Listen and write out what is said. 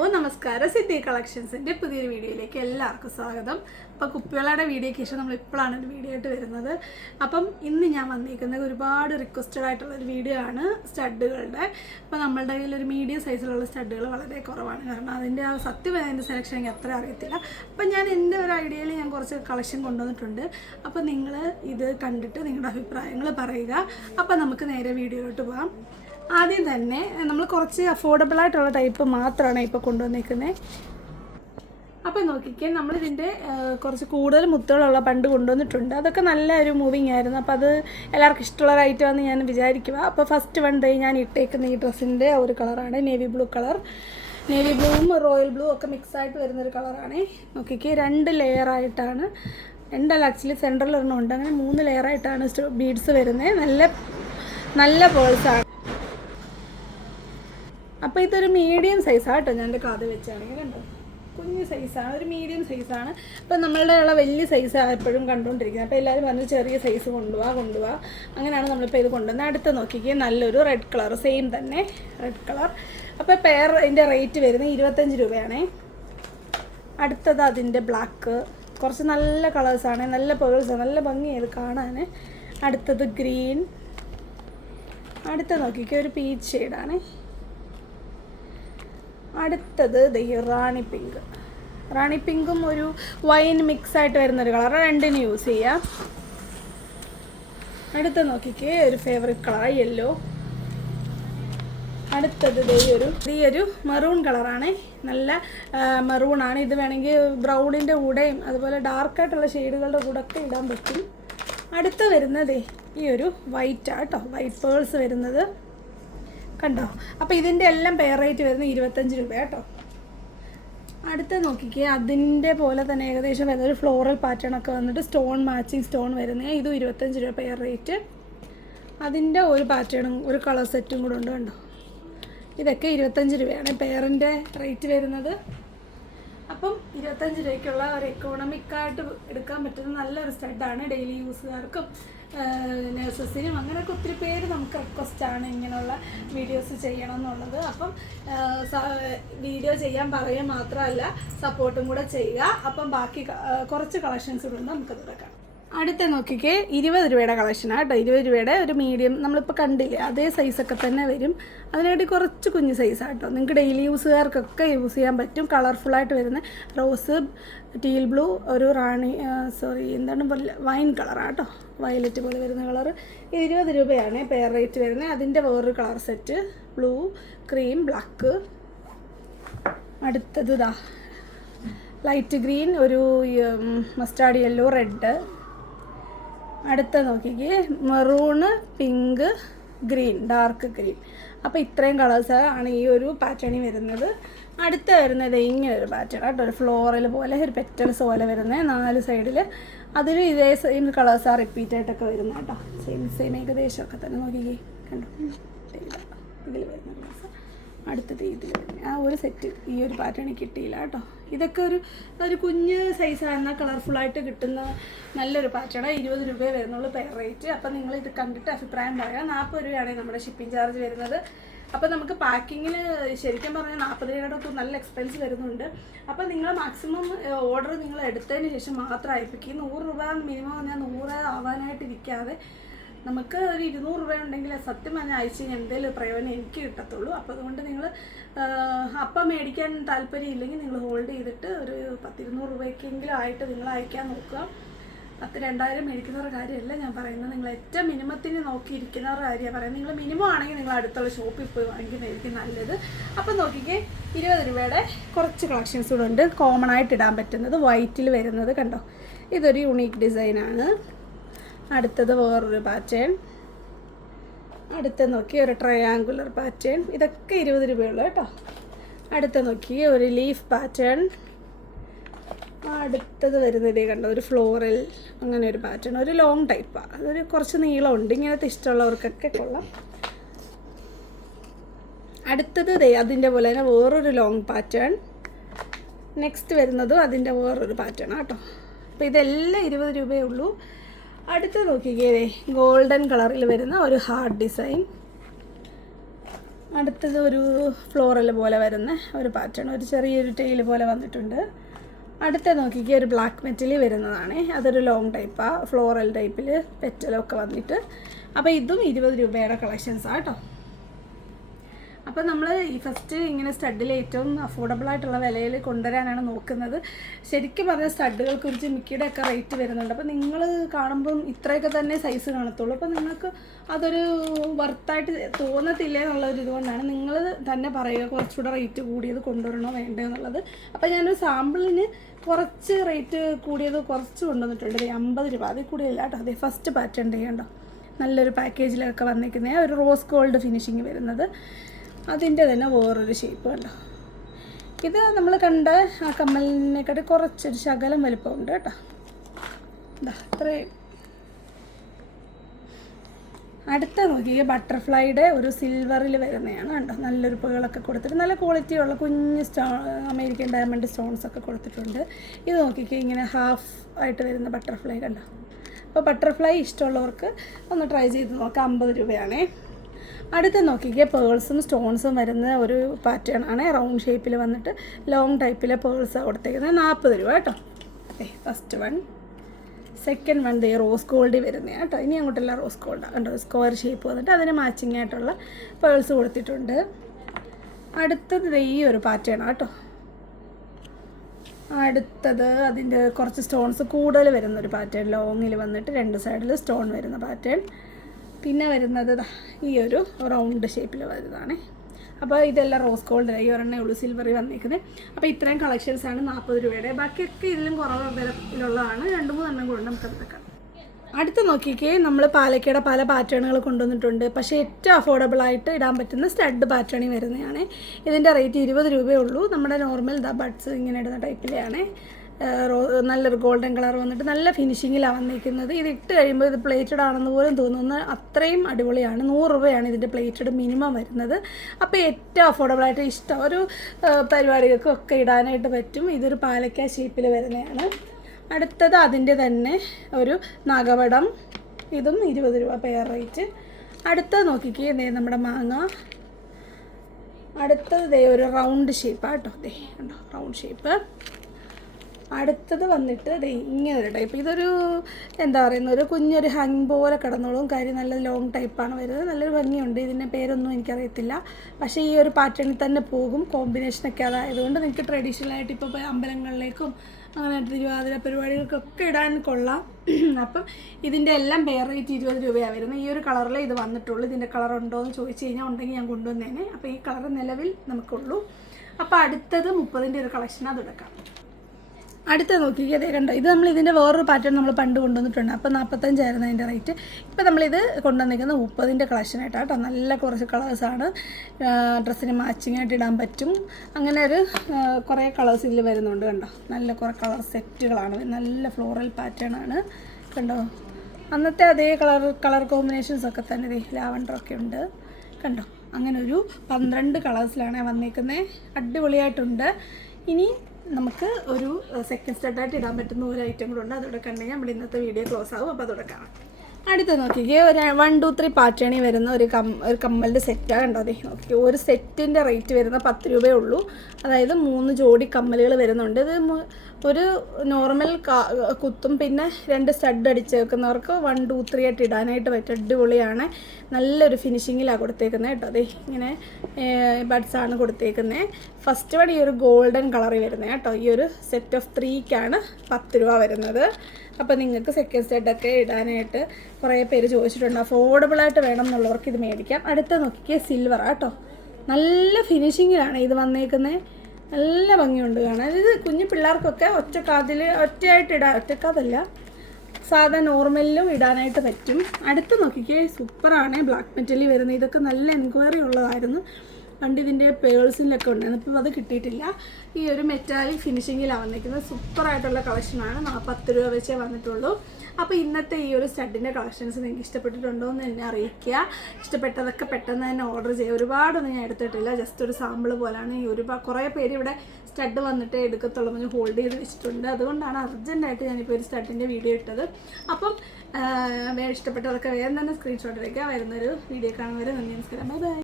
നമസ്കാരം. സിദ്ധി കളക്ഷൻസിൻ്റെ പുതിയൊരു വീഡിയോയിലേക്ക് എല്ലാവർക്കും സ്വാഗതം. അപ്പോൾ കുപ്പികളുടെ വീഡിയോയ്ക്ക് ശേഷം നമ്മൾ ഇപ്പോഴാണ് ഒരു വീഡിയോ ആയിട്ട് വരുന്നത്. അപ്പം ഇന്ന് ഞാൻ വന്നിരിക്കുന്നത് ഒരുപാട് റിക്വസ്റ്റഡ് ആയിട്ടുള്ളൊരു വീഡിയോ ആണ് സ്റ്റഡുകളുടെ. അപ്പോൾ നമ്മളുടെ കയ്യിൽ ഒരു മീഡിയം സൈസിലുള്ള സ്റ്റഡുകൾ വളരെ കുറവാണ്. കാരണം അതിൻ്റെ ആ സത്യം അതിൻ്റെ സെലക്ഷൻ എനിക്ക് അത്ര അറിയത്തില്ല. അപ്പം ഞാൻ എൻ്റെ ഒരു ഐഡിയയിൽ ഞാൻ കുറച്ച് കളക്ഷൻ കൊണ്ടുവന്നിട്ടുണ്ട്. അപ്പോൾ നിങ്ങൾ ഇത് കണ്ടിട്ട് നിങ്ങളുടെ അഭിപ്രായങ്ങൾ പറയുക. അപ്പോൾ നമുക്ക് നേരെ വീഡിയോയിലോട്ട് പോകാം. ആദ്യം തന്നെ നമ്മൾ കുറച്ച് അഫോർഡബിൾ ആയിട്ടുള്ള ടൈപ്പ് മാത്രമാണ് ഇപ്പോൾ കൊണ്ടുവന്നിരിക്കുന്നത്. അപ്പോൾ നോക്കിക്കേ, നമ്മളിതിൻ്റെ കുറച്ച് കൂടുതൽ മുത്തുകളുള്ള പണ്ട് കൊണ്ടുവന്നിട്ടുണ്ട്. അതൊക്കെ നല്ലൊരു മൂവിങ് ആയിരുന്നു. അപ്പോൾ അത് എല്ലാവർക്കും ഇഷ്ടമുള്ള ഒരു ഐറ്റമാണെന്ന് ഞാൻ വിചാരിക്കുക. അപ്പോൾ ഫസ്റ്റ് വൺ ഡേ ഞാൻ ഇട്ടേക്കുന്ന ഈ ഡ്രസ്സിൻ്റെ ഒരു കളറാണ് നേവി ബ്ലൂ കളർ. നേവി ബ്ലൂവും റോയൽ ബ്ലൂ ഒക്കെ മിക്സായിട്ട് വരുന്നൊരു കളറാണ്. നോക്കിക്കേ, 2 ലെയറായിട്ടാണ്, രണ്ടല്ല ആക്ച്വലി സെൻട്രൽ ഒരെണ്ണം ഉണ്ട്, അങ്ങനെ 3 ലെയറായിട്ടാണ് ബീഡ്സ് വരുന്നത്. നല്ല പേൾസാണ്. അപ്പോൾ ഇതൊരു മീഡിയം സൈസാണ് കേട്ടോ. ഞാൻ എൻ്റെ കാത് വെച്ചാണെങ്കിൽ കണ്ടോ, കുഞ്ഞ് സൈസാണ്, ഒരു മീഡിയം സൈസാണ്. അപ്പോൾ നമ്മളുടെ ഉള്ള വലിയ സൈസ് എപ്പോഴും കണ്ടുകൊണ്ടിരിക്കുന്നത്. അപ്പോൾ എല്ലാവരും പറഞ്ഞ് ചെറിയ സൈസ് കൊണ്ടുപോവാ. അങ്ങനെയാണ് നമ്മളിപ്പോൾ ഇത് കൊണ്ടുവന്നത്. അടുത്ത് നോക്കിക്കുക, നല്ലൊരു റെഡ് കളർ, സെയിം തന്നെ റെഡ് കളർ. അപ്പോൾ ഇതിൻ്റെ റേറ്റ് വരുന്നത് 25 രൂപയാണ്. അടുത്തത് അതിൻ്റെ ബ്ലാക്ക്, കുറച്ച് നല്ല കളേഴ്സാണ്, നല്ല പേഴ്സാണ്, നല്ല ഭംഗിയത് കാണാൻ. അടുത്തത് ഗ്രീൻ. അടുത്ത നോക്കിക്കുക, ഒരു പീച്ച് ഷെയ്ഡാണ്. അടുത്തത് റാണി പിങ്കും ഒരു വൈൻ മിക്സായിട്ട് വരുന്നൊരു കളർ, രണ്ടിന് യൂസ് ചെയ്യാം. അടുത്ത നോക്കിക്കേ, ഒരു ഫേവറേറ്റ് കളർ യെല്ലോ. അടുത്തത് ഈ ഒരു മെറൂൺ കളറാണ്, നല്ല മെറൂണാണ്. ഇത് വേണമെങ്കിൽ ബ്രൗണിൻ്റെ കൂടെയും അതുപോലെ ഡാർക്കായിട്ടുള്ള ഷെയ്ഡുകളുടെ കൂടെ ഒക്കെ ഇടാൻ പറ്റും. അടുത്ത് വരുന്നത് ഈ ഒരു വൈറ്റാണ് കേട്ടോ, വൈറ്റ് പേൾസ് വരുന്നത് കണ്ടോ. അപ്പോൾ ഇതിൻ്റെ എല്ലാം പെയർ റേറ്റ് വരുന്നത് 25 രൂപ കേട്ടോ. അടുത്ത നോക്കിക്കേ, അതിൻ്റെ പോലെ തന്നെ ഏകദേശം വരുന്ന ഒരു ഫ്ലോറൽ പാറ്റേൺ ഒക്കെ വന്നിട്ട് മാച്ചിങ് സ്റ്റോൺ വരുന്നത്. ഇതും 25 രൂപ പെയർ റേറ്റ്. അതിൻ്റെ ഒരു പാറ്റേണും ഒരു കളർ സെറ്റും കൂടെ ഉണ്ട് കണ്ടോ. ഇതൊക്കെ 25 രൂപയാണ് പെയറിൻ്റെ റേറ്റ് വരുന്നത്. അപ്പം 25 രൂപയ്ക്കുള്ള ഒരു എക്കോണമിക്കായിട്ട് എടുക്കാൻ പറ്റുന്ന നല്ലൊരു സ്റ്റഡാണ്. ഡെയിലി യൂസുകാർക്കും നഴ്സസിനും അങ്ങനെയൊക്കെ ഒത്തിരി പേര് നമുക്ക് റിക്വസ്റ്റാണ് ഇങ്ങനെയുള്ള വീഡിയോസ് ചെയ്യണം എന്നുള്ളത്. അപ്പം വീഡിയോ ചെയ്യാൻ പറയുക മാത്രമല്ല, സപ്പോർട്ടും കൂടെ ചെയ്യുക. അപ്പം ബാക്കി കുറച്ച് കളക്ഷൻസ് കൂടെ നമുക്ക് തുടക്കാം. അടുത്ത നോക്കിക്കേ, 20 രൂപയുടെ കളക്ഷനാണ് കേട്ടോ. 20 രൂപയുടെ ഒരു മീഡിയം, നമ്മളിപ്പോൾ കണ്ടില്ലേ അതേ സൈസൊക്കെ തന്നെ വരും. അതിനുവേണ്ടി കുറച്ച് കുഞ്ഞ് സൈസാണ് കേട്ടോ. നിങ്ങൾക്ക് ഡെയിലി യൂസുകാർക്കൊക്കെ യൂസ് ചെയ്യാൻ പറ്റും. കളർഫുള്ളായിട്ട് വരുന്ന റോസ്, ടീൽ ബ്ലൂ, ഒരു വൈൻ കളറാണ് കേട്ടോ, വയലറ്റ് പോലെ വരുന്ന കളർ. 20 രൂപയാണ് പെയർ റേറ്റ് വരുന്നത്. അതിൻ്റെ വേറൊരു colour set, blue, cream, black. അടുത്തത് ലൈറ്റ് ഗ്രീൻ, ഒരു മസ്റ്റാർഡ് യെല്ലോ, റെഡ്. അടുത്ത നോക്കിക്കേ, maroon, pink, green, dark green. അപ്പോൾ ഇത്രയും കളേഴ്സ് ആണ് ഈ ഒരു പാറ്റേണിൽ വരുന്നത്. അടുത്ത വരുന്നത് ഇങ്ങനെ ഒരു പാറ്റേൺ കേട്ടോ, ഒരു ഫ്ലോറൽ പോലെ, ഒരു പെറ്റൽസ് പോലെ വരുന്നത് 4 സൈഡിൽ. അതിൽ ഇതേ സെയിം കളേഴ്സാണ് റിപ്പീറ്റ് ആയിട്ടൊക്കെ വരുന്നത് കേട്ടോ. സെയിം ഏകദേശമൊക്കെ തന്നെ നോക്കിക്കേ കണ്ടോ. ഇതിൽ വരുന്ന കളേഴ്സ്. അടുത്തത് ഇതിൽ വരുന്നത് ആ ഒരു സെറ്റ് ഈ ഒരു പാറ്റേണിൽ കിട്ടിയില്ല കേട്ടോ. ഇതൊക്കെ ഒരു കുഞ്ഞ് സൈസാണ്, കളർഫുള്ളായിട്ട് കിട്ടുന്ന നല്ലൊരു പാറ്റേൺ. 20 രൂപയെ വരുന്നുള്ളൂ പെയർ റേറ്റ്. അപ്പം നിങ്ങൾ ഇത് കണ്ടിട്ട് അഭിപ്രായം പറയാം. 40 രൂപയാണ് നമ്മുടെ ഷിപ്പിംഗ് ചാർജ് വരുന്നത്. അപ്പോൾ നമുക്ക് പാക്കിങ്ങിന് ശരിക്കും പറഞ്ഞാൽ 40 രൂപയുടെ നല്ല എക്സ്പെൻസ് വരുന്നുണ്ട്. അപ്പോൾ നിങ്ങൾ മാക്സിമം ഓർഡർ നിങ്ങൾ എടുത്തതിന് ശേഷം മാത്രം അയപ്പിക്കും. 100 രൂപ മിനിമം ഞാൻ 100 ആവാനായിട്ടിരിക്കാതെ നമുക്ക് ഒരു 200 രൂപ ഉണ്ടെങ്കിൽ സത്യം പറഞ്ഞാൽ അയച്ച് എന്തെങ്കിലും പ്രയോജനം എനിക്ക് കിട്ടത്തുള്ളൂ. അപ്പോൾ അതുകൊണ്ട് നിങ്ങൾ അപ്പം മേടിക്കാൻ താല്പര്യമില്ലെങ്കിൽ നിങ്ങൾ ഹോൾഡ് ചെയ്തിട്ട് ഒരു 10-200 രൂപയ്ക്കെങ്കിലും ആയിട്ട് നിങ്ങൾ അയക്കാൻ നോക്കുക. 1000-2000 മേടിക്കുന്നവരുടെ കാര്യമല്ല ഞാൻ പറയുന്നത്, നിങ്ങൾ ഏറ്റവും മിനിമത്തിന് നോക്കിയിരിക്കുന്നവരുടെ കാര്യമാണ് പറയുന്നത്. നിങ്ങൾ മിനിമം ആണെങ്കിൽ നിങ്ങൾ അടുത്തുള്ള ഷോപ്പിൽ പോയി വാങ്ങിക്കുന്നതായിരിക്കും നല്ലത്. അപ്പം നോക്കിക്കേ, 20 രൂപയുടെ കുറച്ച് കളക്ഷൻസ് കൂടെ ഉണ്ട്. കോമൺ ആയിട്ട് ഇടാൻ പറ്റുന്നത് വൈറ്റിൽ വരുന്നത് കണ്ടോ. ഇതൊരു യുണീക്ക് ഡിസൈനാണ്. അടുത്തത് വേറൊരു പാറ്റേൺ. അടുത്ത നോക്കി ഒരു ട്രയാങ്കുലർ പാറ്റേൺ. ഇതൊക്കെ 20 രൂപയുള്ളൂ കേട്ടോ. അടുത്ത നോക്കി ഒരു ലീഫ് പാറ്റേൺ. അടുത്തത് വരുന്നത് കണ്ടോ, ഒരു ഫ്ലോറൽ അങ്ങനെ ഒരു പാറ്റേൺ, ഒരു ലോങ് ടൈപ്പാണ്. അതൊരു കുറച്ച് നീളമുണ്ട്. ഇങ്ങനത്തെ ഇഷ്ടമുള്ളവർക്കൊക്കെ കൊള്ളാം. അടുത്തത് അതിൻ്റെ പോലെ തന്നെ വേറൊരു ലോങ് പാറ്റേൺ. നെക്സ്റ്റ് വരുന്നതും അതിൻ്റെ വേറൊരു പാറ്റേൺ കേട്ടോ. അപ്പോൾ ഇതെല്ലാം 20 രൂപയേ ഉള്ളൂ. അടുത്ത നോക്കിക്കേ, ഗോൾഡൻ കളറിൽ വരുന്ന ഒരു ഹാർട്ട് ഡിസൈൻ. അടുത്തത് ഒരു ഫ്ലോറൽ പോലെ വരുന്ന ഒരു പാറ്റേൺ, ഒരു ചെറിയൊരു ടെയിൽ പോലെ വന്നിട്ടുണ്ട്. അടുത്ത നോക്കിക്കുക ഒരു ബ്ലാക്ക് മെറ്റലിൽ വരുന്നതാണ്. അതൊരു ലോങ് ടൈപ്പാണ്, ഫ്ലോറൽ ടൈപ്പിൽ പെറ്റലൊക്കെ വന്നിട്ട്. അപ്പോൾ ഇതും 20 രൂപയുടെ കളക്ഷൻസാണ് കേട്ടോ. അപ്പോൾ നമ്മൾ ഈ ഫസ്റ്റ് ഇങ്ങനെ സ്റ്റഡിൽ ഏറ്റവും അഫോർഡബിൾ ആയിട്ടുള്ള വിലയിൽ കൊണ്ടുവരാനാണ് നോക്കുന്നത്. ശരിക്കും പറഞ്ഞാൽ സ്റ്റഡുകൾക്കുറിച്ച് മിക്കയുടെയൊക്കെ റേറ്റ് വരുന്നുണ്ട്. അപ്പോൾ നിങ്ങൾ കാണുമ്പം ഇത്രയൊക്കെ തന്നെ സൈസ് കാണത്തുള്ളൂ. അപ്പോൾ നിങ്ങൾക്ക് അതൊരു വർത്തായിട്ട് തോന്നത്തില്ല എന്നുള്ളൊരു ഇതുകൊണ്ടാണ് നിങ്ങൾ തന്നെ പറയുക കുറച്ചുകൂടെ റേറ്റ് കൂടിയത് കൊണ്ടുവരണോ വേണ്ടോ എന്നുള്ളത്. അപ്പോൾ ഞാനൊരു സാമ്പിളിന് കുറച്ച് റേറ്റ് കൂടിയത് കുറച്ച് കൊണ്ടുവന്നിട്ടുണ്ട്. 50 രൂപ, അതിൽ കൂടിയല്ല കേട്ടോ. അതേ ഫസ്റ്റ് പാറ്റേൺ ചെയ്യണ്ടോ, നല്ലൊരു പാക്കേജിലൊക്കെ വന്നിരിക്കുന്നത്, ഒരു റോസ് ഗോൾഡ് ഫിനിഷിങ് വരുന്നത്. അതിൻ്റെ തന്നെ വേറൊരു ഷേപ്പ് കണ്ടോ. ഇത് നമ്മൾ കണ്ട ആ കമ്മലിനെക്കാട്ടി കുറച്ചൊരു ശകലം വലിപ്പമുണ്ട് കേട്ടോ. ഇതാ അത്രയും. അടുത്ത നോക്കിയ ബട്ടർഫ്ലൈയുടെ ഒരു സിൽവറിൽ വരുന്നതാണ് കണ്ടോ. നല്ലൊരു പേളൊക്കെ കൊടുത്തിട്ട് നല്ല ക്വാളിറ്റിയുള്ള കുഞ്ഞ് അമേരിക്കൻ ഡയമണ്ട് സ്റ്റോൺസ് ഒക്കെ കൊടുത്തിട്ടുണ്ട്. ഇത് നോക്കിക്കുക ഇങ്ങനെ ഹാഫ് ആയിട്ട് വരുന്ന ബട്ടർഫ്ലൈ കണ്ടോ. അപ്പോൾ ബട്ടർഫ്ലൈ ഇഷ്ടമുള്ളവർക്ക് ഒന്ന് ട്രൈ ചെയ്ത് നോക്കാം. 50 രൂപയാണേ. അടുത്ത് നോക്കിക്കുക പേൾസും സ്റ്റോൺസും വരുന്ന ഒരു പാറ്റേൺ ആണ്. റൗണ്ട് ഷേപ്പിൽ വന്നിട്ട് ലോങ് ടൈപ്പിലെ പേൾസാണ് കൊടുത്തേക്കുന്നത്. 40 രൂപ കേട്ടോ. First one. Second one rose ഗോൾഡിൽ വരുന്നതാണ് കേട്ടോ. ഇനി അങ്ങോട്ടെല്ലാം റോസ് ഗോൾഡാണ് കണ്ടോ. സ്ക്വയർ ഷേപ്പ് വന്നിട്ട് അതിന് മാച്ചിങ് ആയിട്ടുള്ള പേൾസ് കൊടുത്തിട്ടുണ്ട്. അടുത്തത് ഈ ഒരു പാറ്റേൺ കേട്ടോ. അടുത്തത് അതിൻ്റെ കുറച്ച് സ്റ്റോൺസ് കൂടുതൽ വരുന്നൊരു പാറ്റേൺ, ലോങ്ങിൽ വന്നിട്ട് 2 സൈഡിൽ സ്റ്റോൺ വരുന്ന പാറ്റേൺ. പിന്നെ വരുന്നത് ഈ ഒരു റൗണ്ട് ഷേപ്പിൽ വരുന്നതാണ്. അപ്പോൾ ഇതെല്ലാം റോസ് ഗോൾഡ്, ഈ ഒരെണ്ണേ ഉള്ളൂ സിൽവറിൽ വന്നിരിക്കുന്നത്. അപ്പോൾ ഇത്രയും കളക്ഷൻസാണ് 40 രൂപയുടെ. ബാക്കിയൊക്കെ ഇതിലും കുറവ് വിലയിലുള്ളതാണ്. 2-3 എണ്ണം കൊണ്ട് നമുക്ക് എടുക്കാം. അടുത്ത് നോക്കിക്കേ നമ്മൾ പാലക്കയുടെ പല പാറ്റേണുകൾ കൊണ്ടുവന്നിട്ടുണ്ട്. പക്ഷേ ഏറ്റവും അഫോർഡബിളായിട്ട് ഇടാൻ പറ്റുന്ന സ്റ്റഡ് പാറ്റേണിൽ വരുന്നതാണ്. ഇതിൻ്റെ റേറ്റ് 20 രൂപയേ ഉള്ളൂ. നമ്മുടെ നോർമൽ ബഡ്സ് ഇങ്ങനെ ഇടുന്ന ടൈപ്പിലെയാണ്. നല്ലൊരു ഗോൾഡൻ കളർ വന്നിട്ട് നല്ല ഫിനിഷിങ്ങിലാണ് വന്നിരിക്കുന്നത്. ഇത് ഇട്ട് കഴിയുമ്പോൾ ഇത് പ്ലേറ്റഡ് ആണെന്ന് പോലും തോന്നുന്ന അത്രയും അടിപൊളിയാണ്. 100 രൂപയാണ് ഇതിൻ്റെ പ്ലേറ്റഡ് മിനിമം വരുന്നത്. അപ്പോൾ ഏറ്റവും അഫോർഡബിളായിട്ട് ഇഷ്ടം ഒരു പരിപാടികൾക്കൊക്കെ ഇടാനായിട്ട് പറ്റും. ഇതൊരു പാലക്ക ഷേപ്പിൽ വരുന്നതാണ്. അടുത്തത് അതിൻ്റെ തന്നെ ഒരു നാഗവടം, ഇതും 20 രൂപ പെയർ റേറ്റ്. അടുത്തത് നോക്കിക്കേ നമ്മുടെ മാങ്ങ. അടുത്തത് ഒരു റൗണ്ട് ഷേപ്പാണ് കേട്ടോ. കണ്ടോ റൗണ്ട് ഷേപ്പ്. അടുത്തത് വന്നിട്ട് ഇങ്ങനെ ഒരു ടൈപ്പ്. ഇതൊരു എന്താ പറയുന്നത്, ഒരു കുഞ്ഞൊരു ഹാങ് പോലെ കിടന്നോളും. കാര്യം നല്ല ലോങ് ടൈപ്പാണ് വരുന്നത്. നല്ലൊരു ഭംഗിയുണ്ട്. ഇതിൻ്റെ പേരൊന്നും എനിക്കറിയത്തില്ല. പക്ഷേ ഈ ഒരു പാറ്റേണിൽ തന്നെ പോകും. കോമ്പിനേഷനൊക്കെ അതായതുകൊണ്ട് നിങ്ങൾക്ക് ട്രഡീഷണലായിട്ട് ഇപ്പോൾ അമ്പലങ്ങളിലേക്കും അങ്ങനെ തിരുവാതിര പരിപാടികൾക്കൊക്കെ ഇടാൻ കൊള്ളാം. അപ്പം ഇതിൻ്റെ എല്ലാം പെയർ റേറ്റ് 20 രൂപയാണ് വരുന്നത്. ഈ ഒരു കളറിൽ ഇത് വന്നിട്ടുള്ളൂ. ഇതിൻ്റെ കളർ ഉണ്ടോ എന്ന് ചോദിച്ചു കഴിഞ്ഞാൽ ഉണ്ടെങ്കിൽ ഞാൻ കൊണ്ടുവന്നേനെ. അപ്പോൾ ഈ കളർ നിലവിൽ നമുക്കുള്ളൂ. അപ്പോൾ അടുത്തത് 30ൻ്റെ ഒരു കളക്ഷൻ അതെടുക്കാം. അടുത്ത നോക്കിക്കുക, അതേ കണ്ടോ. ഇത് നമ്മൾ ഇതിൻ്റെ വേറൊരു പാറ്റേൺ നമ്മൾ പണ്ട് കൊണ്ടുവന്നിട്ടുണ്ട്. അപ്പോൾ 45 അതിൻ്റെ റേറ്റ്. ഇപ്പോൾ നമ്മളിത് കൊണ്ടുവന്നിരിക്കുന്നത് 30ൻ്റെ കളക്ഷനായിട്ടാണ് കേട്ടോ. നല്ല കുറച്ച് കളേഴ്സാണ്, ഡ്രസ്സിന് മാച്ചിങ് ആയിട്ട് ഇടാൻ പറ്റും. അങ്ങനെ ഒരു കുറേ കളേഴ്സ് ഇതിൽ വരുന്നുണ്ട് കണ്ടോ. നല്ല കുറേ കളർ സെറ്റുകളാണ്. നല്ല ഫ്ലോറൽ പാറ്റേൺ ആണ് കണ്ടോ. അന്നത്തെ അതേ കളർ കോമ്പിനേഷൻസ് ഒക്കെ തന്നെ ലാവൻഡറൊക്കെ ഉണ്ട് കണ്ടോ. അങ്ങനെ ഒരു 12 കളേഴ്സിലാണ് വന്നിരിക്കുന്നത്. അടിപൊളിയായിട്ടുണ്ട്. ഇനി നമുക്ക് ഒരു സെക്കൻഡ് സ്റ്റഡായിട്ട് ഇടാൻ പറ്റുന്ന ഒരു ഐറ്റം കൂടെ ഉണ്ട്. അതോടെ കണ്ടെങ്കിൽ നമ്മുടെ ഇന്നത്തെ വീഡിയോ ക്ലോസ് ആകും. അപ്പോൾ അതോടെ കാണാം. അടുത്ത നോക്കിക്കേ ഒരു 1, 2, 3 പാറ്റേണിൽ വരുന്ന ഒരു കമ്മലിൻ്റെ സെറ്റാണ് കണ്ടോ. അതെ നോക്കിക്കേ, ഒരു സെറ്റിൻ്റെ റേറ്റ് വരുന്ന 10 രൂപയേ ഉള്ളൂ. അതായത് 3 ജോഡി കമ്മലുകൾ വരുന്നുണ്ട്. ഇത് ഒരു നോർമൽ കുത്തും പിന്നെ 2 സ്റ്റഡ് അടിച്ച് വെക്കുന്നവർക്ക് 1, 2, 3 ആയിട്ട് ഇടാനായിട്ട് പറ്റും. അടിപൊളിയാണ്. നല്ലൊരു ഫിനിഷിങ്ങിലാണ് കൊടുത്തേക്കുന്നത് കേട്ടോ. അതെ ഇങ്ങനെ ബഡ്സാണ് കൊടുത്തേക്കുന്നത്. ഫസ്റ്റ് വൺ ഈ ഒരു ഗോൾഡൻ കളറിൽ വരുന്നത് കേട്ടോ. ഈ ഒരു സെറ്റ് ഓഫ് 3ക്കാണ് 10 രൂപ വരുന്നത്. അപ്പോൾ നിങ്ങൾക്ക് സെക്കൻഡ് സ്റ്റഡൊക്കെ ഇടാനായിട്ട് കുറേ പേര് ചോദിച്ചിട്ടുണ്ട്. അഫോർഡബിളായിട്ട് വേണം എന്നുള്ളവർക്ക് ഇത് മേടിക്കാം. അടുത്ത നോക്കിക്കേ സിൽവർ കേട്ടോ. നല്ല ഫിനിഷിങ്ങിലാണ് ഇത് വന്നേക്കുന്നത്. നല്ല ഭംഗിയുണ്ട് കാണാൻ. ഇത് കുഞ്ഞു പിള്ളേർക്കൊക്കെ ഒറ്റയായിട്ട് ഇടാൻ, ഒറ്റക്കാതല്ല സാധാ നോർമലിലും ഇടാനായിട്ട് പറ്റും. അടുത്ത് നോക്കിക്കേ സൂപ്പറാണ്. ബ്ലാക്ക് മെറ്റലിൽ വരുന്നത്. ഇതൊക്കെ നല്ല എൻക്വയറി ഉള്ളതായിരുന്നു. പണ്ട് ഇതിൻ്റെ പേഴ്സിലൊക്കെ ഉണ്ടായിരുന്നു. ഇപ്പോൾ അത് കിട്ടിയിട്ടില്ല. ഈ ഒരു മെറ്റാലിക് ഫിനിഷിങ്ങിലാണ് വന്നിരിക്കുന്നത്. സൂപ്പറായിട്ടുള്ള കളക്ഷനാണ്. 10 രൂപ വെച്ചേ വന്നിട്ടുള്ളൂ. അപ്പോൾ ഇന്നത്തെ ഈ ഒരു സ്റ്റഡിൻ്റെ കളക്ഷൻസ് നിങ്ങൾക്ക് ഇഷ്ടപ്പെട്ടിട്ടുണ്ടോ എന്ന് എന്നെ അറിയിക്കുക. ഇഷ്ടപ്പെട്ടതൊക്കെ പെട്ടെന്ന് തന്നെ ഓർഡർ ചെയ്യുക. ഒരുപാടൊന്നും ഞാൻ എടുത്തിട്ടില്ല. ജസ്റ്റ് ഒരു സാമ്പിൾ പോലാണ്. ഈ കുറേ പേര് ഇവിടെ സ്റ്റഡ് വന്നിട്ട് എടുക്കത്തുള്ളൂ എന്ന് ഹോൾഡ് ചെയ്ത് വെച്ചിട്ടുണ്ട്. അതുകൊണ്ടാണ് അർജൻറ്റായിട്ട് ഞാനിപ്പോൾ ഒരു സ്റ്റഡിൻ്റെ വീഡിയോ ഇട്ടത്. അപ്പം ഇഷ്ടപ്പെട്ടതൊക്കെ വേഗം തന്നെ സ്ക്രീൻഷോട്ട് വയ്ക്കുക. വരുന്നൊരു വീഡിയോ കാണുന്നവരെ നന്ദി, നമസ്കാരം, ബൈ ബൈ.